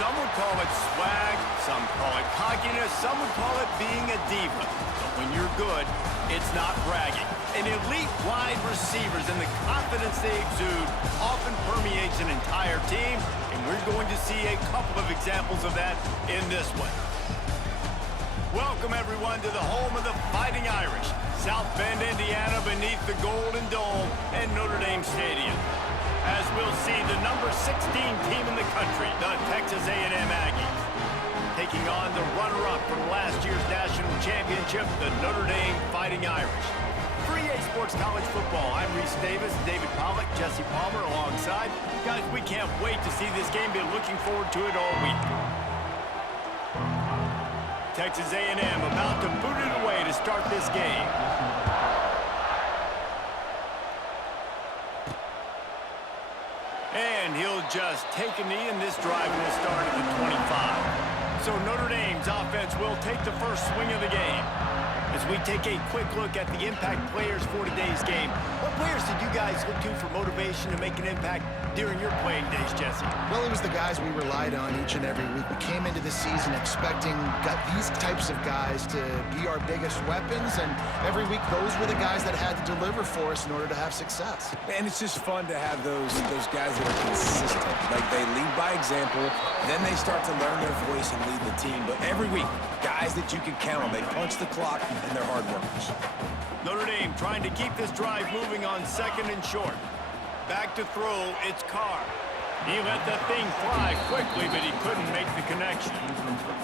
Some would call it swag, some call it cockiness, some would call it being a diva. But when you're good, it's not bragging. An elite wide receivers and the confidence they exude often permeates an entire team, and we're going to see a couple of examples of that in this one. Welcome, everyone, to the home of the Fighting Irish, South Bend, Indiana, beneath the Golden Dome and Notre Dame Stadium. As we'll see, the number 16 team in the country, the Texas A&M Aggies, taking on the runner-up from last year's national championship, the Notre Dame Fighting Irish. For EA Sports College Football, I'm Reese Davis, David Pollack, Jesse Palmer alongside. Guys, we can't wait to see this game. Been looking forward to it all week. Texas A&M about to boot it away to start this game. And he'll just take a knee, and this drive will start at the 25. So Notre Dame's offense will take the first swing of the game. As we take a quick look at the impact players for today's game, what players did you guys look to for motivation to make an impact during your playing days, Jesse? Well, it was the guys we relied on each and every week. We came into the season expecting these types of guys to be our biggest weapons, and every week those were the guys that had to deliver for us in order to have success. And it's just fun to have those guys that are consistent. Like, they lead by example, then they start to learn their voice and lead the team. But every week, guys that you can count on, they punch the clock, and they're hard workers. Notre Dame trying to keep this drive moving on 2nd and short. Back to throw, it's Carr. He let that thing fly quickly, but he couldn't make the connection.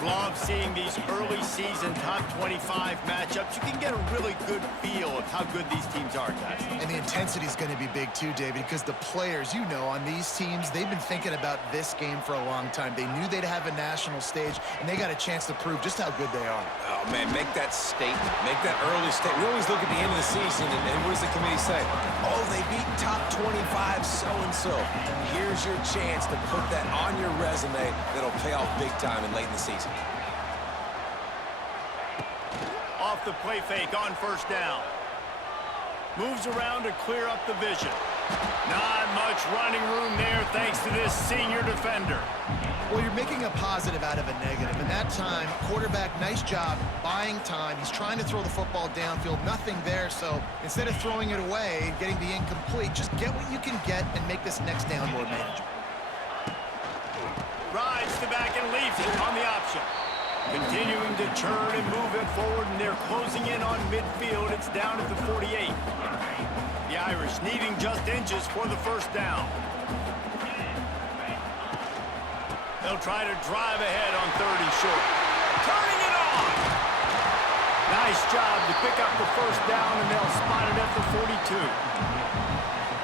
Love seeing these early season top 25 matchups. You can get a really good feel of how good these teams are, guys. And the intensity is going to be big too, David, because the players, you know, on these teams, they've been thinking about this game for a long time. They knew they'd have a national stage, and they got a chance to prove just how good they are. Oh, man, make that statement. Make that early statement. We always look at the end of the season, and what does the committee say? Oh, they beat top 25 so-and-so. Here's your chance to put that on your resume that'll pay off big time and late in the season. Off the play fake on 1st down. Moves around to clear up the vision. Not much running room there thanks to this senior defender. Well, you're making a positive out of a negative. And that time, quarterback, nice job buying time. He's trying to throw the football downfield. Nothing there. So instead of throwing it away and getting the incomplete, just get what you can get and make this next down more manageable. Rides the back and leaves it on the option. Continuing to churn and move it forward, and they're closing in on midfield. It's down at the 48. The Irish needing just inches for the 1st down. They'll try to drive ahead on 3rd and short. Turning it on! Nice job to pick up the 1st down, and they'll spot it at the 42.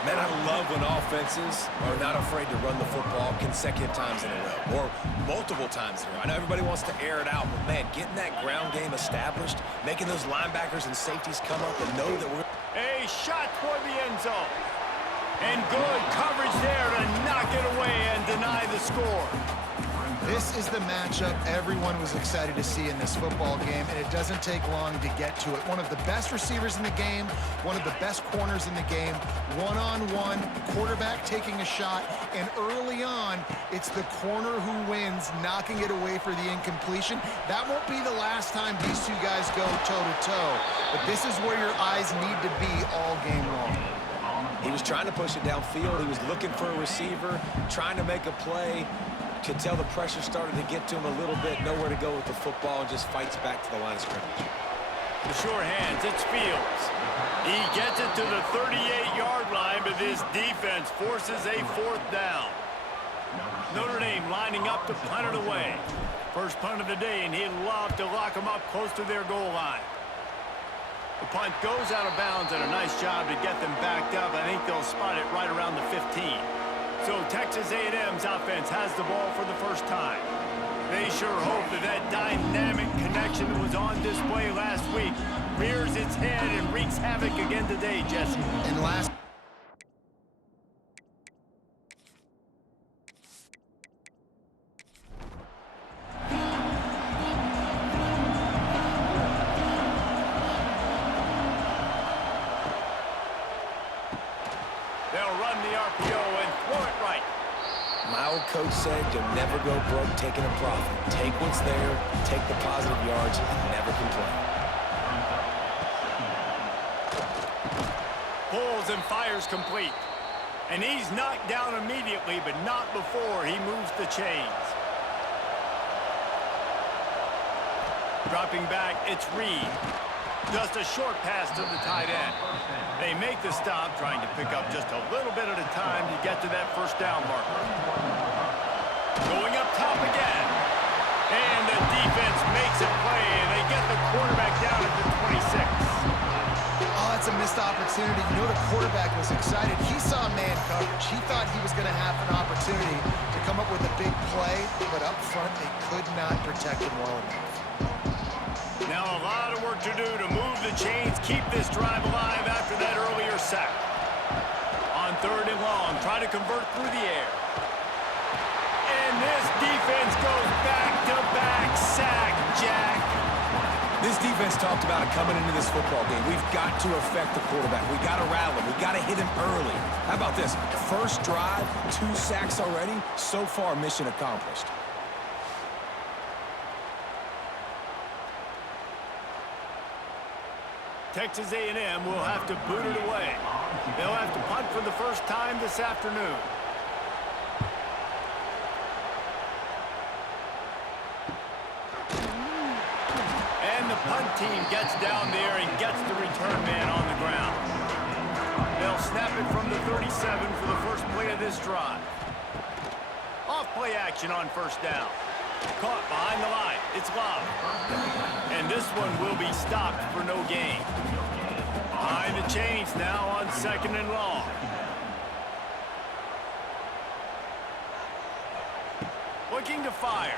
Man, I love when offenses are not afraid to run the football consecutive times in a row, or multiple times in a row. I know everybody wants to air it out, but man, getting that ground game established, making those linebackers and safeties come up and know that we're... A shot toward the end zone. And good coverage there to knock it away and deny the score. This is the matchup everyone was excited to see in this football game, and it doesn't take long to get to it. One of the best receivers in the game, one of the best corners in the game, one-on-one, quarterback taking a shot, and early on, it's the corner who wins, knocking it away for the incompletion. That won't be the last time these two guys go toe-to-toe, but this is where your eyes need to be all game long. He was trying to push it downfield. He was looking for a receiver, trying to make a play. Could tell the pressure started to get to him a little bit, nowhere to go with the football, and just fights back to the line of scrimmage. The sure hands, it's Fields. He gets it to the 38-yard line, but this defense forces a 4th down. Notre Dame lining up to punt it away. First punt of the day, and he'd love to lock them up close to their goal line. The punt goes out of bounds, and a nice job to get them backed up. I think they'll spot it right around the 15. So Texas A&M's offense has the ball for the first time. They sure hope that that dynamic connection that was on display last week rears its head and wreaks havoc again today, Jesse. And last... They'll run the RPO and throw it right. My old coach said you'll never go broke taking a profit. Take what's there, take the positive yards, and never complain. Pulls and fires complete. And he's knocked down immediately, but not before he moves the chains. Dropping back, it's Reed. Just a short pass to the tight end. They make the stop, trying to pick up just a little bit at a time to get to that first down marker. Going up top again. And the defense makes a play, and they get the quarterback down at the 26. Oh, that's a missed opportunity. You know, the quarterback was excited. He saw man coverage. He thought he was going to have an opportunity to come up with a big play, but up front, they could not protect him well enough. Now a lot of work to do to move the chains, keep this drive alive after that earlier sack. On 3rd and long, try to convert through the air. And this defense goes back-to-back sack, Jack. This defense talked about it coming into this football game. We've got to affect the quarterback. We got to rattle him. We got to hit him early. How about this? First drive, 2 sacks already. So far, mission accomplished. Texas A&M will have to boot it away. They'll have to punt for the first time this afternoon. And the punt team gets down there and gets the return man on the ground. They'll snap it from the 37 for the first play of this drive. Off-play action on first down. Caught behind the line. It's Love. And this one will be stopped for no gain. Behind the chains now on 2nd and long. Looking to fire.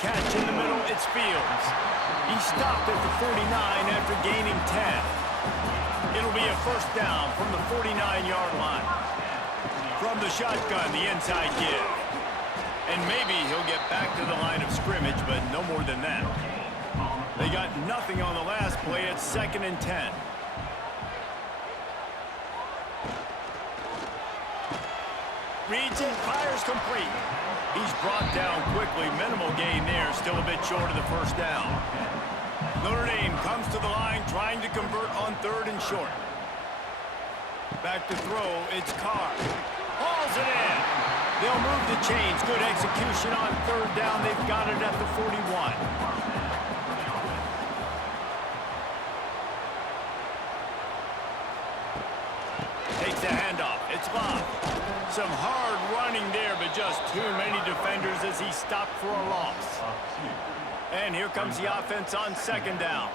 Catch in the middle, it's Fields. He stopped at the 49 after gaining 10. It'll be a first down from the 49-yard line. From the shotgun, the inside give. And maybe he'll get back to the line of scrimmage, but no more than that. They got nothing on the last play. It's 2nd and 10. Reads it, fires complete. He's brought down quickly. Minimal gain there, still a bit short of the first down. Notre Dame comes to the line, trying to convert on 3rd and short. Back to throw, it's Carr. Hauls it in. They'll move the chains. Good execution on 3rd down. They've got it at the 41. Takes the handoff. It's Love. Some hard running there, but just too many defenders as he stopped for a loss. And here comes the offense on 2nd down.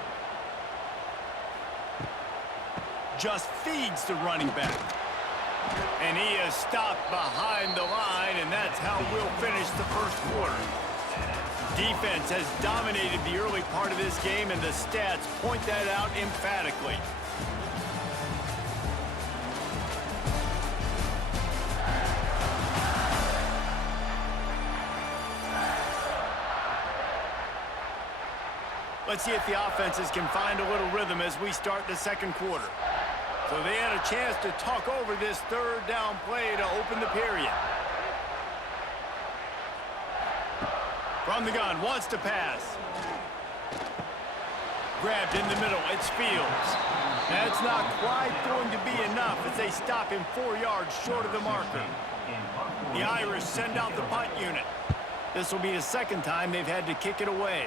Just feeds the running back. And he is stopped behind the line, and that's how we'll finish the first quarter. Defense has dominated the early part of this game, and the stats point that out emphatically. Let's see if the offenses can find a little rhythm as we start the second quarter. So they had a chance to talk over this 3rd down play to open the period. From the gun, wants to pass. Grabbed in the middle, it's Fields. That's not quite going to be enough as they stop him 4 yards short of the marker. The Irish send out the punt unit. This will be the 2nd time they've had to kick it away.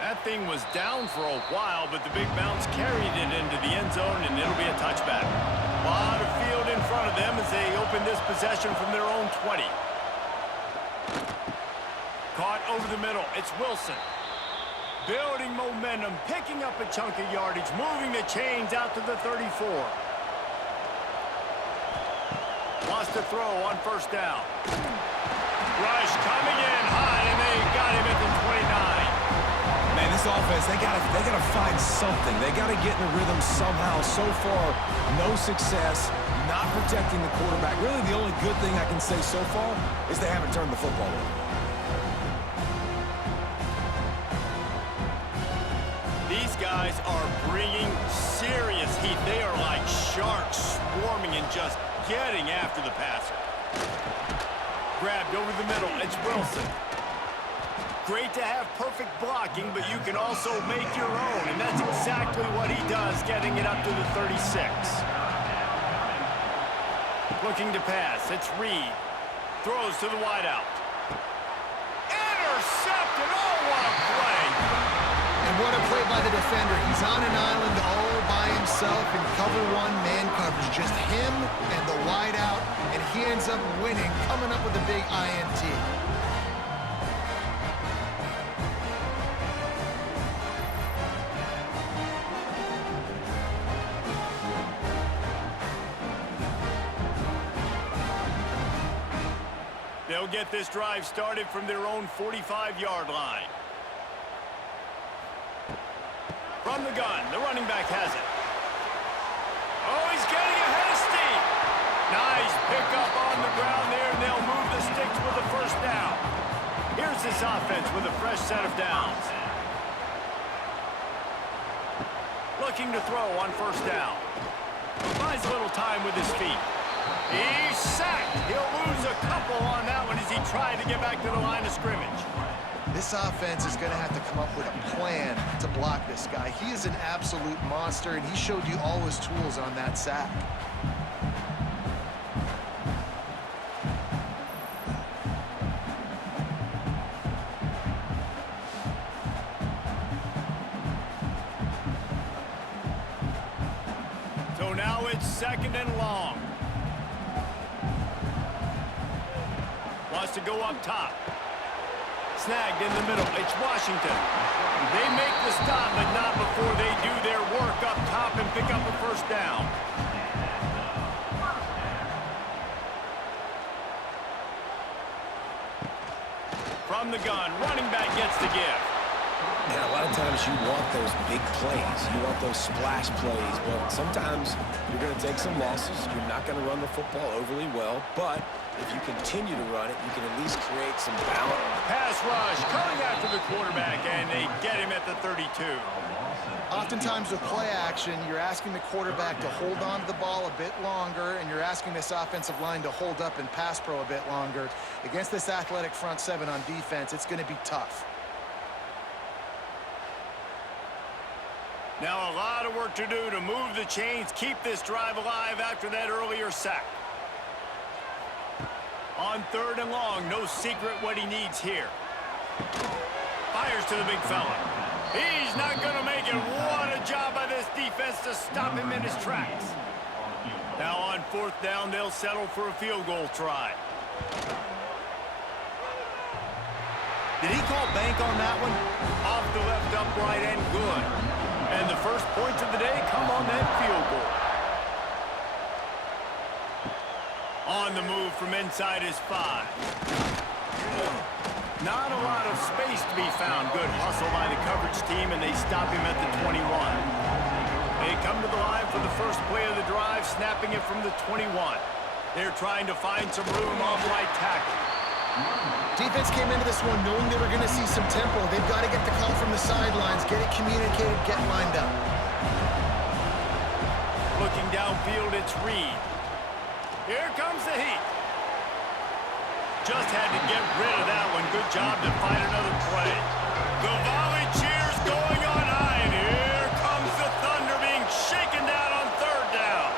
That thing was down for a while, but the big bounce carried it into the end zone, and it'll be a touchback. A lot of field in front of them as they open this possession from their own 20. Caught over the middle. It's Wilson. Building momentum, picking up a chunk of yardage, moving the chains out to the 34. Wants to throw on first down. Rush coming in high, and they got him at the 29. Man, this offense, they gotta find something. They gotta get in a rhythm somehow. So far, no success, not protecting the quarterback. Really, the only good thing I can say so far is they haven't turned the football over. These guys are bringing serious heat. They are like sharks swarming and just getting after the passer. Grabbed over the middle. It's Wilson. Great to have perfect blocking, but you can also make your own, and that's exactly what he does, getting it up to the 36. Looking to pass. It's Reed. Throws to the wideout. Intercepted. Oh, what a play. And what a play by the defender. He's on an island all by himself in cover one man coverage. Just him and the wideout, and he ends up winning, coming up with a big INT. They'll get this drive started from their own 45-yard line. From the gun, the running back has it. Oh, he's getting ahead of steam. Nice pickup on the ground there, and they'll move the sticks with a first down. Here's this offense with a fresh set of downs. Looking to throw on first down. Buys a little time with his feet. He's sacked. He'll lose a couple on that one as he tried to get back to the line of scrimmage. This offense is going to have to come up with a plan to block this guy. He is an absolute monster, and he showed you all his tools on that sack. So now it's second and long. Wants to go up top. Snagged in the middle. It's Washington. They make the stop, but not before they do their work up top and pick up a first down. From the gun, running back gets the give. Yeah, a lot of times you want those big plays. You want those splash plays, but sometimes you're going to take some losses. You're not going to run the football overly well, but if you continue to run it, you can at least create some balance. Pass rush coming after the quarterback, and they get him at the 32. Oftentimes with play action, you're asking the quarterback to hold on to the ball a bit longer, and you're asking this offensive line to hold up and pass pro a bit longer. Against this athletic front seven on defense, it's going to be tough. Now a lot of work to do to move the chains, keep this drive alive after that earlier sack. On third and long, no secret what he needs here. Fires to the big fella. He's not going to make it. What a job by this defense to stop him in his tracks. Now on fourth down, they'll settle for a field goal try. Did he call bank on that one? Off the left upright and good. And the first points of the day come on that field goal. On the move from inside his 5. Not a lot of space to be found. Good hustle by the coverage team, and they stop him at the 21. They come to the line for the first play of the drive, snapping it from the 21. They're trying to find some room off right tackle. Defense came into this one knowing they were going to see some tempo. They've got to get the call from the sidelines, get it communicated, get lined up. Looking downfield, it's Reed. Here comes the heat. Just had to get rid of that one. Good job to find another play. The volley cheers going on high, and here comes the Thunder being shaken down on third down.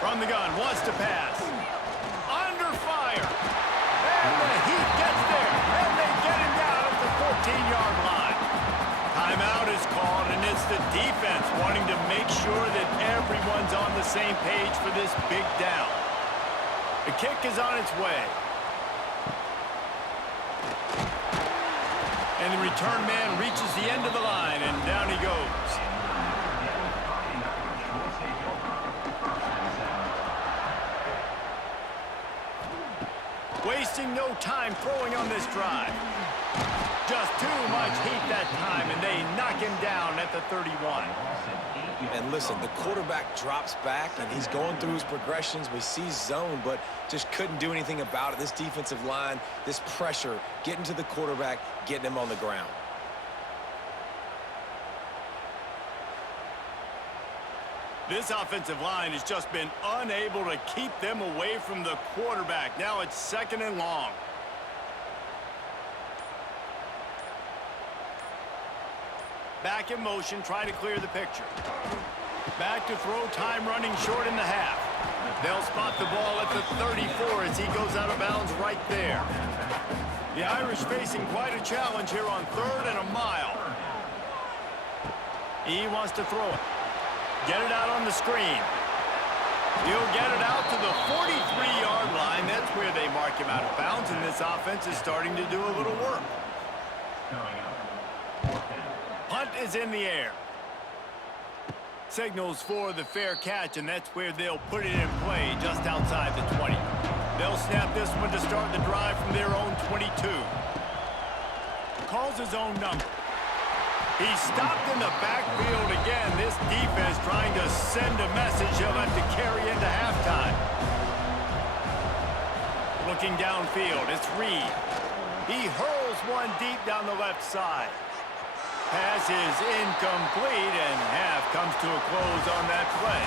From the gun, wants to pass. Under fire. And the Heat gets there, and they get him down at the 14-yard line. Timeout is called, and it's the defense wanting to make sure that everyone's on the same page for this big down. The kick is on its way. And the return man reaches the end of the line, and down he goes. wasting no time throwing on this drive. Just too much heat that time, and they knock him down at the 31. And listen, the quarterback drops back, and he's going through his progressions. We see zone, but just couldn't do anything about it. This defensive line, this pressure, getting to the quarterback, getting him on the ground. This offensive line has just been unable to keep them away from the quarterback. Now it's 2nd and long. Back in motion, trying to clear the picture. Back to throw, time running short in the half. They'll spot the ball at the 34 as he goes out of bounds right there. The Irish facing quite a challenge here on 3rd and a mile. He wants to throw it. Get it out on the screen. He'll get it out to the 43-yard line. That's where they mark him out of bounds, and this offense is starting to do a little work. Punt is in the air. Signals for the fair catch, and that's where they'll put it in play just outside the 20. They'll snap this one to start the drive from their own 22. Calls his own number. He's stopped in the backfield again. This defense trying to send a message he'll have to carry into halftime. Looking downfield, it's Reed. He hurls one deep down the left side. Pass is incomplete, and half comes to a close on that play.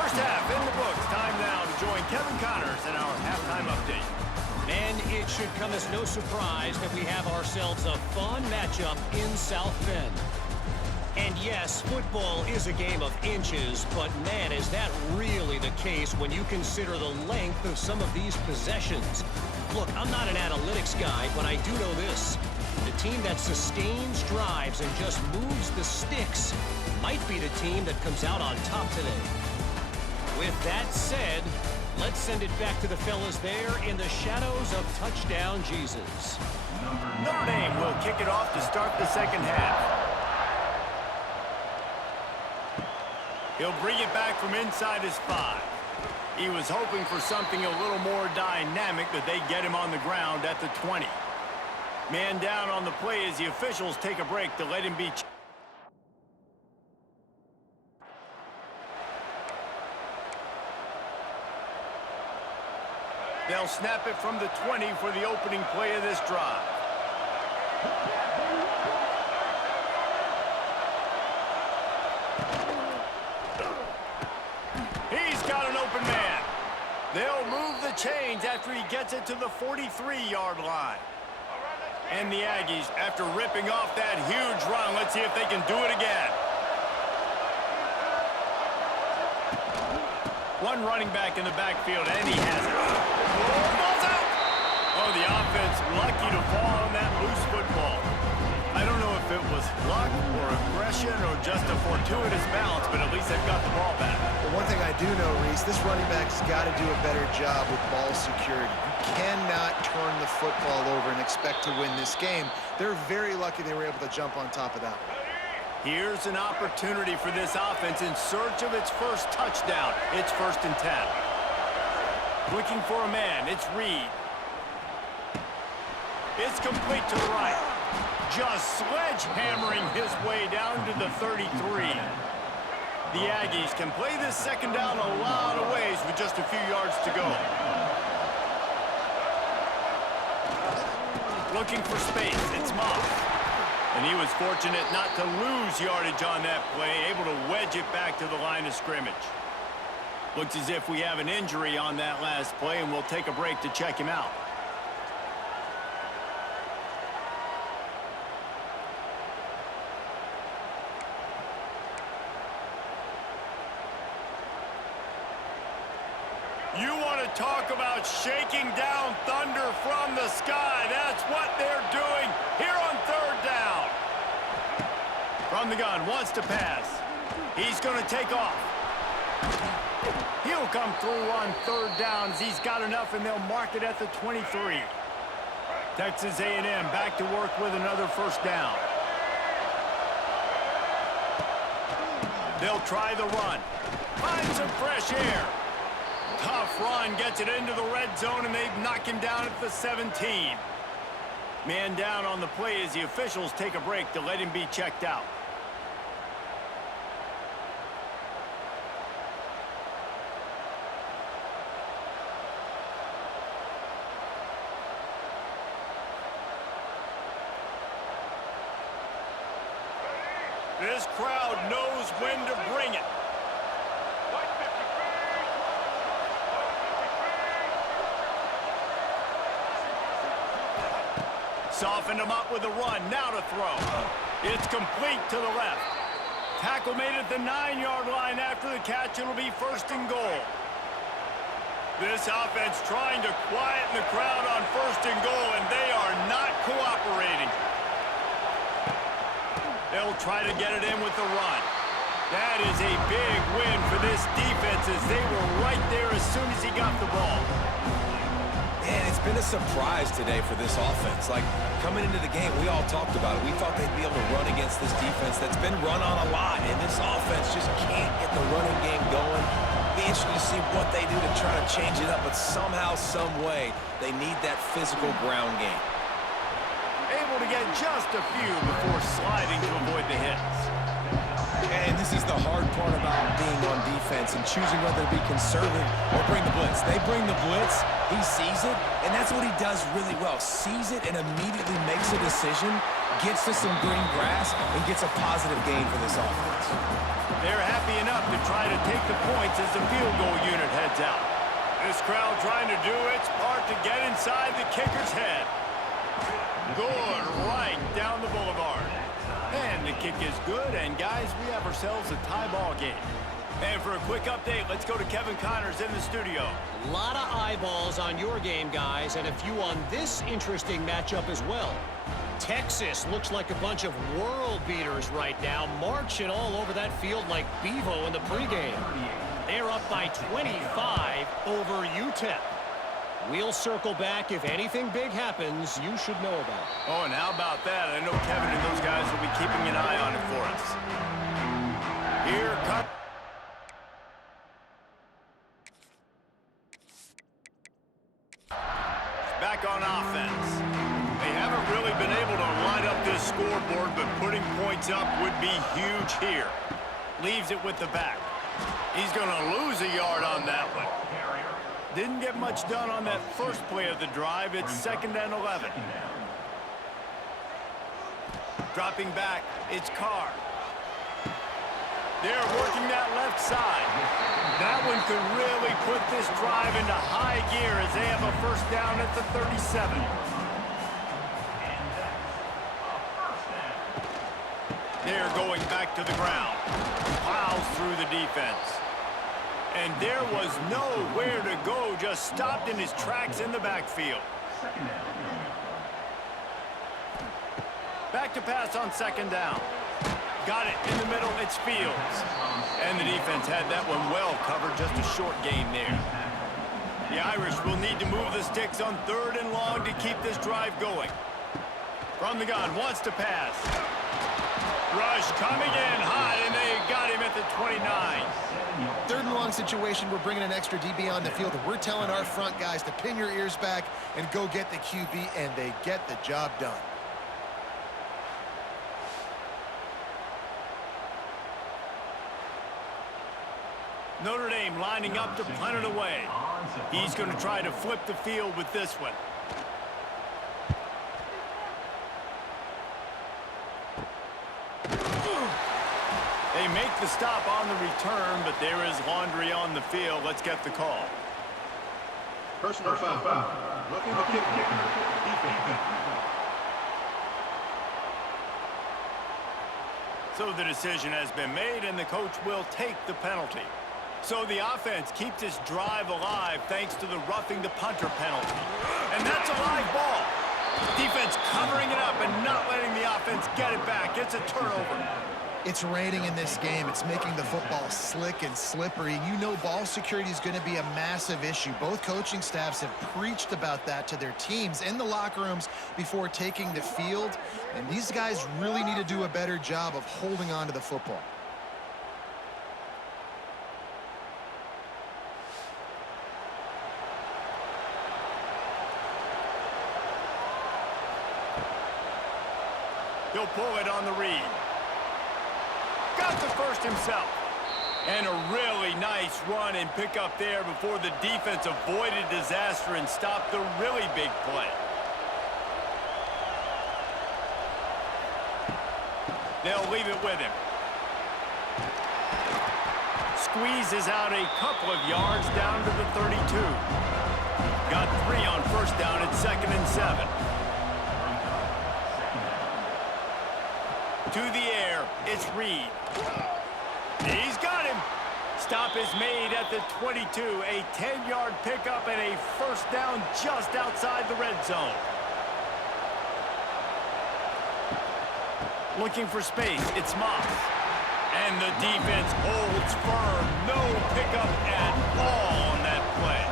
First half in the books. Time now to join Kevin Connors in our halftime update. And it should come as no surprise that we have ourselves a fun matchup in South Bend. And yes, football is a game of inches, but man, is that really the case when you consider the length of some of these possessions. Look, I'm not an analytics guy, but I do know this. The team that sustains drives and just moves the sticks might be the team that comes out on top today. With that said, let's send it back to the fellas there in the shadows of Touchdown Jesus. Notre Dame will kick it off to start the second half. He'll bring it back from inside his 5. He was hoping for something a little more dynamic, but they get him on the ground at the 20. Man down on the play as the officials take a break to let him be. They'll snap it from the 20 for the opening play of this drive. He's got an open man. They'll move the chains after he gets it to the 43-yard line. And the Aggies, after ripping off that huge run, let's see if they can do it again. One running back in the backfield, and he has it. Ball's out! Oh, the offense lucky to fall on that loose football. I don't know if it was luck or aggression or just a fortuitous bounce, but at least they've got the ball back. Well, one thing I do know, Reese, this running back's got to do a better job with ball security. You cannot turn the football over and expect to win this game. They're very lucky they were able to jump on top of that one. Here's an opportunity for this offense in search of its first touchdown. It's 1st and 10. Looking for a man, it's Reed. It's complete to the right. Just sledgehammering his way down to the 33. The Aggies can play this second down a lot of ways with just a few yards to go. Looking for space, it's Moss. And he was fortunate not to lose yardage on that play, able to wedge it back to the line of scrimmage. Looks as if we have an injury on that last play, and we'll take a break to check him out. You want to talk about shaking down thunder from the sky. That's what they're doing here on 3rd down. From the gun, wants to pass. He's going to take off. He'll come through on 3rd down as he's got enough, and they'll mark it at the 23. Texas A&M back to work with another 1st down. They'll try the run. Find some fresh air. Tough run, gets it into the red zone, and they knock him down at the 17. Man down on the play as the officials take a break to let him be checked out. This crowd knows when to bring it. Softened him up with a run, now to throw. It's complete to the left. Tackle made at the 9-yard line after the catch. It'll be 1st and goal. This offense trying to quieten the crowd on 1st and goal, and they are not cooperating. They'll try to get it in with the run. That is a big win for this defense as they were right there as soon as he got the ball. Man, it's been a surprise today for this offense. Like, coming into the game, we all talked about it. We thought they'd be able to run against this defense that's been run on a lot, and this offense just can't get the running game going. Be interesting to see what they do to try to change it up, but somehow, some way, they need that physical ground game. Able to get just a few before sliding to avoid the hits. And this is the hard part about being on defense and choosing whether to be conservative or bring the blitz. They bring the blitz, he sees it, and that's what he does really well. Sees it and immediately makes a decision, gets to some green grass, and gets a positive gain for this offense. They're happy enough to try to take the points as the field goal unit heads out. This crowd trying to do its part to get inside the kicker's head. Good right down the boulevard. And the kick is good, and guys, we have ourselves a tie ball game. And for a quick update, let's go to Kevin Connors in the studio. A lot of eyeballs on your game, guys, and a few on this interesting matchup as well. Texas looks like a bunch of world beaters right now, marching all over that field like Bevo in the pregame. They're up by 25 over UTEP. We'll circle back. If anything big happens, you should know about it. Oh, and how about that? I know Kevin and those guys will be keeping an eye on it for us. Here comes... Back on offense. They haven't really been able to line up this scoreboard, but putting points up would be huge here. Leaves it with the back. He's going to lose a yard on that one. Didn't get much done on that first play of the drive. It's 2nd and 11. Dropping back, it's Carr. They're working that left side. That one could really put this drive into high gear as they have a 1st down at the 37. They're going back to the ground. Plows through the defense. And there was nowhere to go, just stopped in his tracks in the backfield. Back to pass on 2nd down. Got it in the middle, it's Fields. And the defense had that one well covered, just a short gain there. The Irish will need to move the sticks on 3rd and long to keep this drive going. From the gun, wants to pass. Rush coming in hot, and they got him at the 29. 3rd and long situation, we're bringing an extra DB on the field, and we're telling our front guys to pin your ears back and go get the QB, and they get the job done. Notre Dame lining up to punt it away. He's going to try to flip the field with this one. They make the stop on the return, but there is laundry on the field. Let's get the call. Personal foul. Looking to kick. Defense. So the decision has been made, and the coach will take the penalty. So the offense keeps this drive alive thanks to the roughing the punter penalty. And that's a live ball. Defense covering it up and not letting the offense get it back. It's a turnover. It's raining in this game. It's making the football slick and slippery. You know ball security is going to be a massive issue. Both coaching staffs have preached about that to their teams in the locker rooms before taking the field. And these guys really need to do a better job of holding on to the football. He'll pull it on the read. Got the first himself. And a really nice run and pick up there before the defense avoided disaster and stopped the really big play. They'll leave it with him. Squeezes out a couple of yards down to the 32. Got 3 on first down at 2nd and 7. To the air, it's Reed. He's got him. Stop is made at the 22. A 10-yard pickup and a first down just outside the red zone. Looking for space, it's Moss. And the defense holds firm. No pickup at all on that play.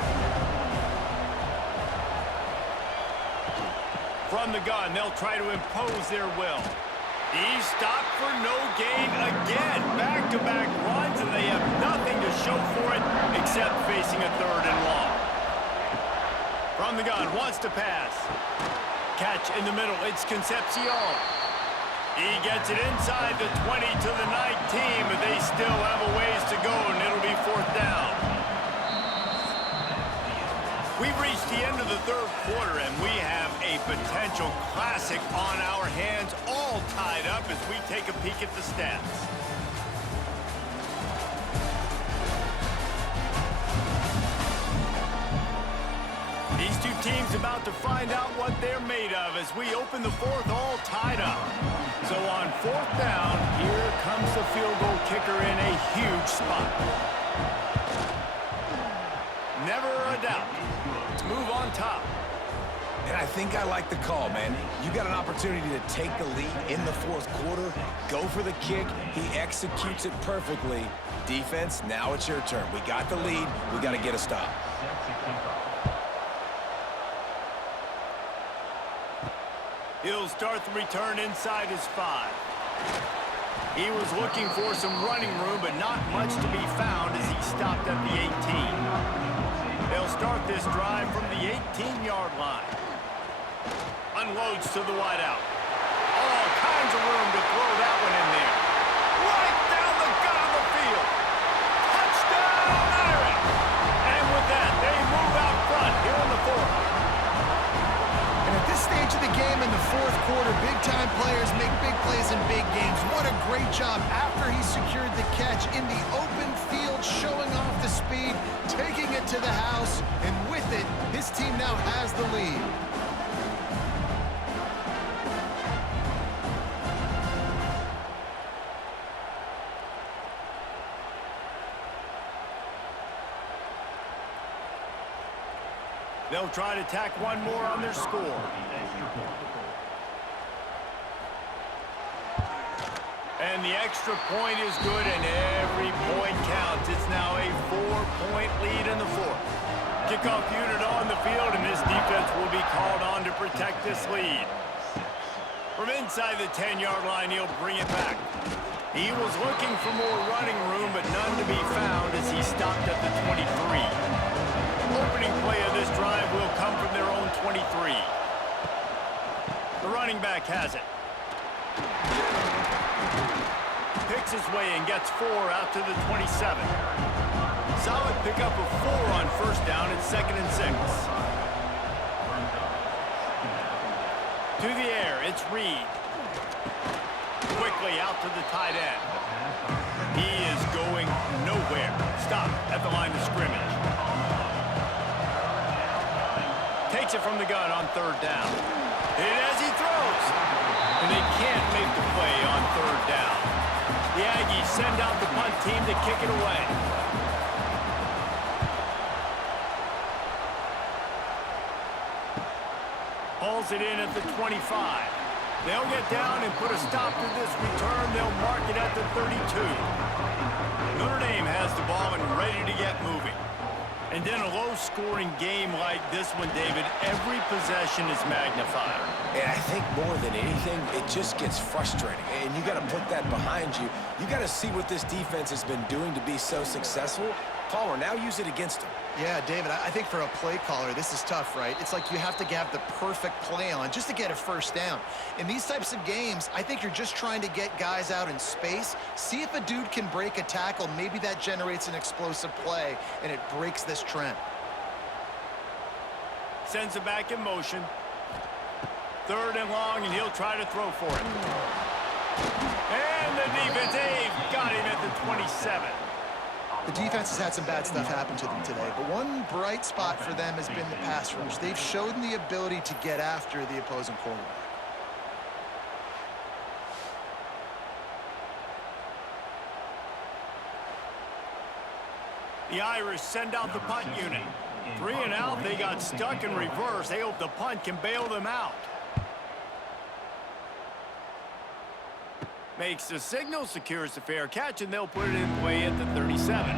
From the gun, they'll try to impose their will. He's stopped for no gain again. Back-to-back runs, and they have nothing to show for it except facing a 3rd and long. From the gun, wants to pass. Catch in the middle, it's Concepcion. He gets it inside the 20 to the 19, but they still have a ways to go, and it'll be 4th down. We've reached the end of the 3rd quarter, and we have a potential classic on our hands, all tied up as we take a peek at the stats. These two teams about to find out what they're made of as we open the 4th, all tied up. So on 4th down, here comes the field goal kicker in a huge spot. Never a doubt. To move on top. And I think I like the call, man. You got an opportunity to take the lead in the 4th quarter. Go for the kick. He executes it perfectly. Defense, now it's your turn. We got the lead. We got to get a stop. He'll start the return inside his 5. He was looking for some running room, but not much to be found as he stopped at the 18. They'll start this drive from the 18-yard line. Unloads to the wideout. All kinds of room to throw that one in there. Right down the gut of the field. Touchdown, Irish! And with that, they move out front here in the 4th. And at this stage of the game in the 4th quarter, big-time players make big plays in big games. What a great job after he secured the catch in the open field, showing off the speed, taking it to the house, and with it, his team now has the lead. They'll try to tack one more on their score. And the extra point is good, and every point counts. It's now a 4-point lead in the 4th. Kickoff unit on the field, and this defense will be called on to protect this lead. From inside the 10-yard line, he'll bring it back. He was looking for more running room, but none to be found as he stopped at the 23. Opening play of this drive will come from their own 23. The running back has it. Picks his way and gets 4 out to the 27. Solid pickup of 4 on first down at 2nd and 6. To the air, it's Reed. Quickly out to the tight end. He is going nowhere. Stop at the line of scrimmage. Takes it from the gun on 3rd down. Hit as he throws. And they can't make the play on 3rd down. The Aggies send out the punt team to kick it away. Hauls it in at the 25. They'll get down and put a stop to this return. They'll mark it at the 32. Notre Dame has the ball and ready to get moving. And in a low-scoring game like this one, David, every possession is magnified. And I think more than anything, it just gets frustrating. And you got to put that behind you. You got to see what this defense has been doing to be so successful. caller. Now use it against him. Yeah, David, I think for a play caller, this is tough, right? It's like you have to have the perfect play on just to get a first down. In these types of games, I think you're just trying to get guys out in space, see if a dude can break a tackle. Maybe that generates an explosive play, and it breaks this trend. Sends it back in motion. 3rd and long, and he'll try to throw for it. And the defense, they've got him at the 27. The defense has had some bad stuff happen to them today, but one bright spot for them has been the pass rush. They've shown the ability to get after the opposing quarterback. The Irish send out the punt unit. 3 and out, they got stuck in reverse. They hope the punt can bail them out. Makes the signal, secures the fair catch, and they'll put it in play at the 37.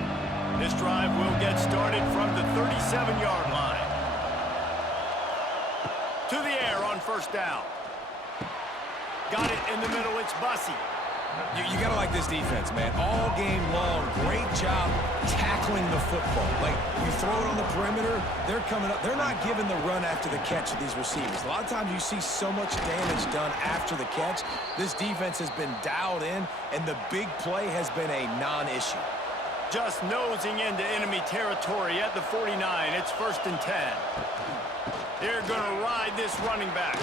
This drive will get started from the 37-yard line. To the air on 1st down. Got it in the middle, it's Bussey. You got to like this defense, man. All game long, great job tackling the football. Like, you throw it on the perimeter, they're coming up. They're not giving the run after the catch to these receivers. A lot of times you see so much damage done after the catch. This defense has been dialed in, and the big play has been a non-issue. Just nosing into enemy territory at the 49. It's 1st and 10. They're going to ride this running back.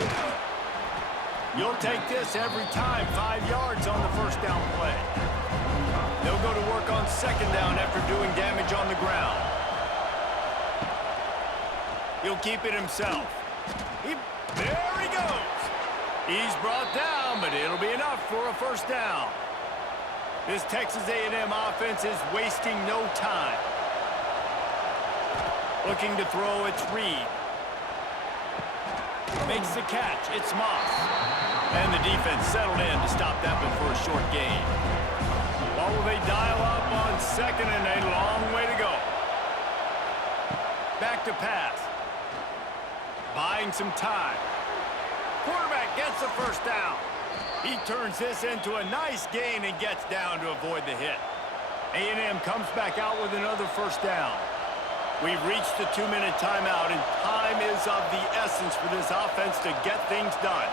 You'll take this every time. 5 yards on the 1st down play. They'll go to work on 2nd down after doing damage on the ground. He'll keep it himself. There he goes. He's brought down, but it'll be enough for a 1st down. This Texas A&M offense is wasting no time. Looking to throw, it's Reed. Makes the catch, it's Moss. And the defense settled in to stop that one for a short gain. Well, will they dial up on 2nd and a long way to go? Back to pass. Buying some time. Quarterback gets the 1st down. He turns this into a nice gain and gets down to avoid the hit. A&M comes back out with another 1st down. We've reached the 2-minute timeout, and time is of the essence for this offense to get things done.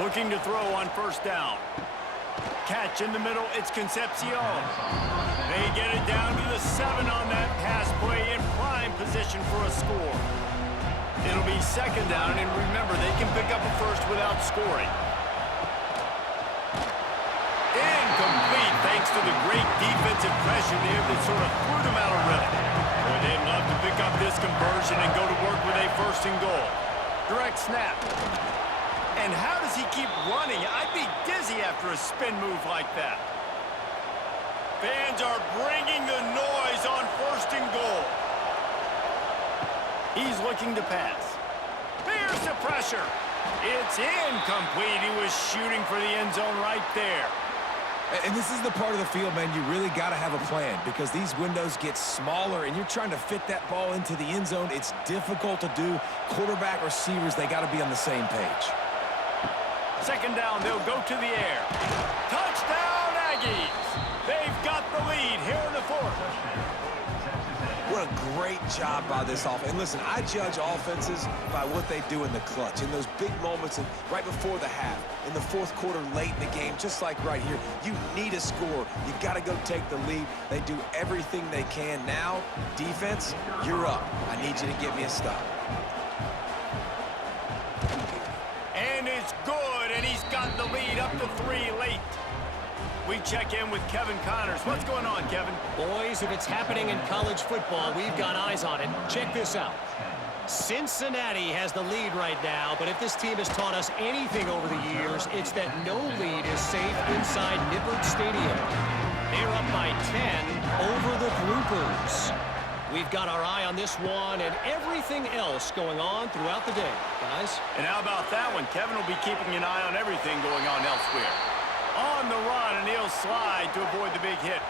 Looking to throw on 1st down. Catch in the middle, it's Concepcion. They get it down to the 7 on that pass play, in prime position for a score. It'll be 2nd down, and remember, they can pick up a 1st without scoring. Incomplete, thanks to the great defensive pressure there that sort of threw them out of rhythm. Boy, they'd love to pick up this conversion and go to work with a 1st and goal. Direct snap. And how does he keep running? I'd be dizzy after a spin move like that. Fans are bringing the noise on 1st and goal. He's looking to pass. There's the pressure. It's incomplete. He was shooting for the end zone right there. And this is the part of the field, man, you really got to have a plan because these windows get smaller and you're trying to fit that ball into the end zone. It's difficult to do. Quarterback, receivers, they got to be on the same page. 2nd down, they'll go to the air. Touchdown, Aggies! They've got the lead here in the 4th. What a great job by this offense. And listen, I judge offenses by what they do in the clutch, in those big moments and right before the half, in the 4th quarter, late in the game, just like right here. You need a score. You got to go take the lead. They do everything they can. Now, defense, you're up. I need you to give me a stop. And it's good, and he's got the lead up to 3 late. We check in with Kevin Connors. What's going on, Kevin? Boys, if it's happening in college football, we've got eyes on it. Check this out. Cincinnati has the lead right now, but if this team has taught us anything over the years, it's that no lead is safe inside Nippert Stadium. They're up by 10 over the Groupers. We've got our eye on this one and everything else going on throughout the day, guys. And how about that one? Kevin will be keeping an eye on everything going on elsewhere. On the run, and he'll slide to avoid the big hit.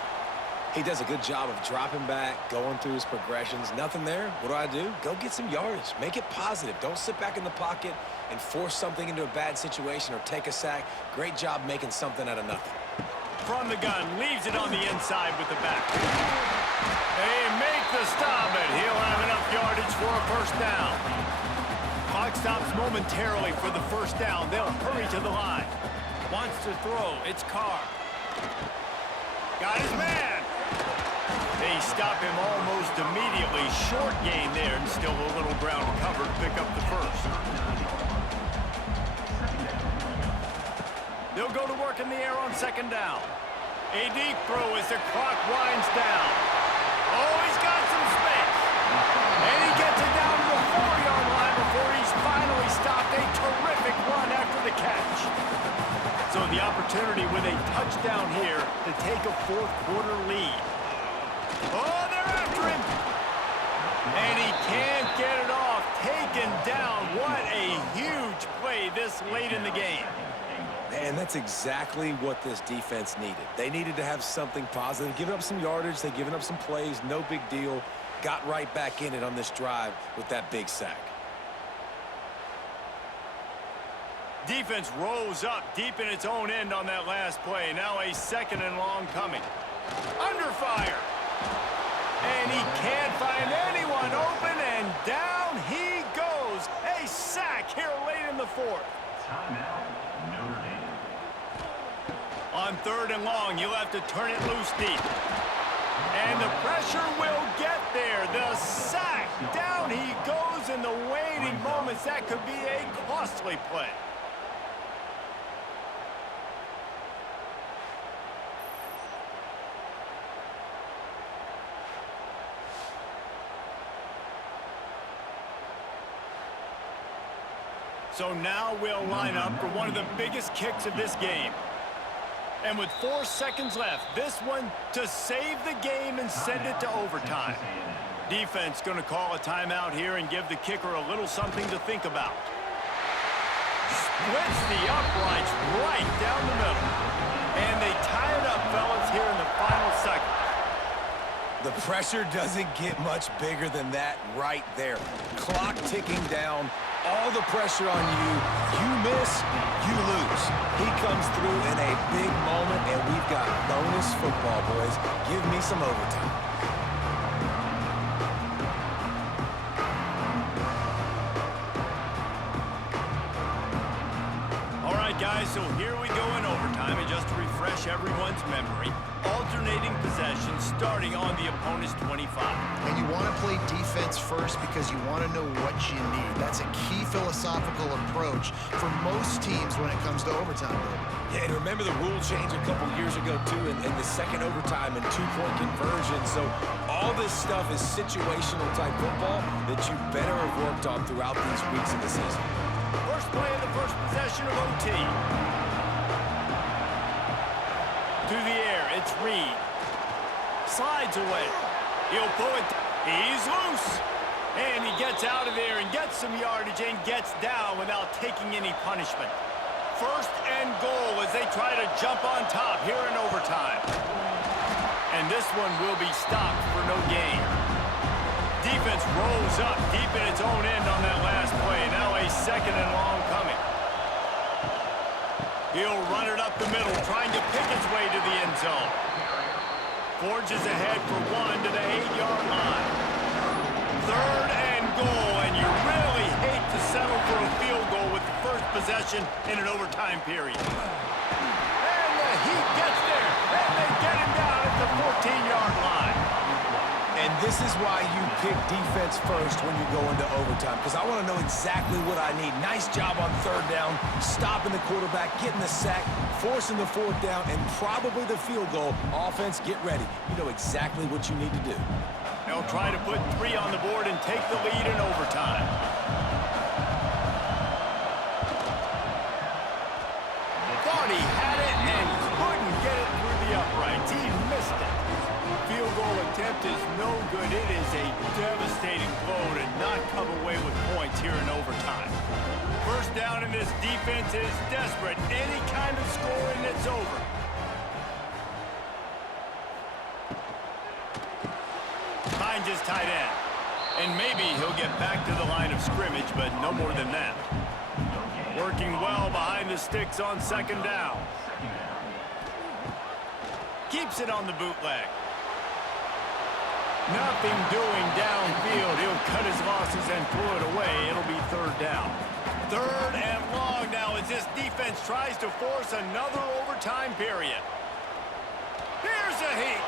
He does a good job of dropping back, going through his progressions. Nothing there. What do? Go get some yardage. Make it positive. Don't sit back in the pocket and force something into a bad situation or take a sack. Great job making something out of nothing. from the gun, leaves it on the inside with the back. They make the stop, and he'll have enough yardage for a first down. Clock stops momentarily for the first down. They'll hurry to the line. Wants to throw. It's Carr. Got his man. They stop him almost immediately. Short gain there, and still a little ground to cover to pick up the first. They'll go to work in the air on second down. A deep throw as the clock winds down. Oh, he's got some space. And he gets it down to the 4-yard line before he's finally stopped. A terrific run after the catch. So the opportunity with a touchdown here to take a fourth-quarter lead. Oh, they're after him. And he can't get it off. Taken down. What a huge play this late in the game. Man, that's exactly what this defense needed. They needed to have something positive. Giving up some yardage, they've given up some plays, no big deal. Got right back in it on this drive with that big sack. Defense rose up deep in its own end on that last play. Now a second and long coming. Under fire. And he can't find anyone open, and down he goes. A sack here late in the fourth. On third and long, you'll have to turn it loose deep. And the pressure will get there. The sack. Down he goes in the waning moments. That could be a costly play. So now we'll line up for one of the biggest kicks of this game. And with 4 seconds left, this one to save the game and send it to overtime. Defense going to call a timeout here and give the kicker a little something to think about. Splits the uprights right down the middle. And they tie it up, fellas, here in the final second. The pressure doesn't get much bigger than that right there. Clock ticking down. All the pressure on you. You miss, you lose. He comes through in a big moment, and we've got bonus football, boys. Give me some overtime. All right, guys, so here we go in overtime. And just to refresh everyone's memory, alternating possession starting on the opponent's 25. And you want to play defense first because you want to know what you need. That's a key philosophical approach for most teams when it comes to overtime, baby. Yeah, and remember the rule change a couple years ago, too, in the second overtime and two-point conversion. So all this stuff is situational-type football that you better have worked on throughout these weeks of the season. First play of the first possession of OT. To the air, it's Reed. Slides away. He'll pull it. He's loose. And he gets out of there and gets some yardage and gets down without taking any punishment. First and goal as they try to jump on top here in overtime. And this one will be stopped for no gain. Defense rolls up deep in its own end on that last play. Now a second and long coming. He'll run it up the middle, trying to pick its way to the end zone. Forges ahead for one to the 8-yard line. Third and goal, and you really hate to settle for a field goal with the first possession in an overtime period. And the Heat gets there, and they get him down at the 14-yard line. And this is why you pick defense first when you go into overtime, because I want to know exactly what I need. Nice job on third down, stopping the quarterback, getting the sack, forcing the fourth down, and probably the field goal. Offense, get ready. You know exactly what you need to do. They'll try to put 3 on the board and take the lead in overtime. Thought he had it and couldn't get it through the uprights. He missed it. Field goal attempt is no good. It is a devastating blow to not come away with points here in overtime. First down, and this defense is desperate. Any kind of score and it's over. Finds his tight end. And maybe he'll get back to the line of scrimmage, but no more than that. Working well behind the sticks on second down. Keeps it on the bootleg. Nothing doing downfield. He'll cut his losses and pull it away. It'll be third down. Third and long now as this defense tries to force another overtime period. Here's a heat.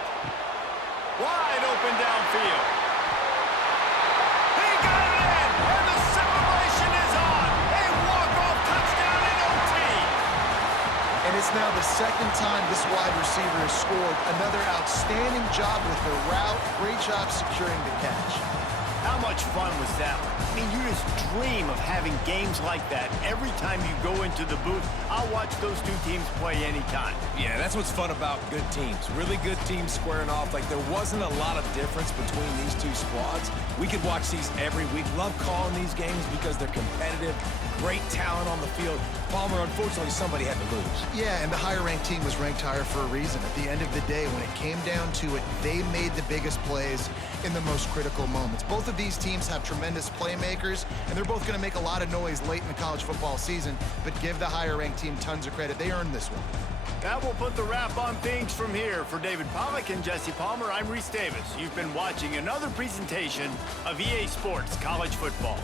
Wide open downfield. He got it in, and the celebration is on. A walk-off touchdown in OT. And it's now the second time this wide receiver has scored. Another outstanding job with the route. Great job securing the catch. How much fun was that one? I mean, you just dream of having games like that. Every time you go into the booth, I'll watch those two teams play anytime. Yeah, that's what's fun about good teams. Really good teams squaring off. Like, there wasn't a lot of difference between these two squads. We could watch these every week. Love calling these games because they're competitive. Great talent on the field. Palmer, unfortunately, somebody had to lose. Yeah, and the higher-ranked team was ranked higher for a reason. At the end of the day, when it came down to it, they made the biggest plays in the most critical moments. Both of these teams have tremendous playmakers, and they're both going to make a lot of noise late in the college football season, but give the higher-ranked team tons of credit. They earned this one. That will put the wrap on things from here. For David Pollack and Jesse Palmer, I'm Reese Davis. You've been watching another presentation of EA Sports College Football.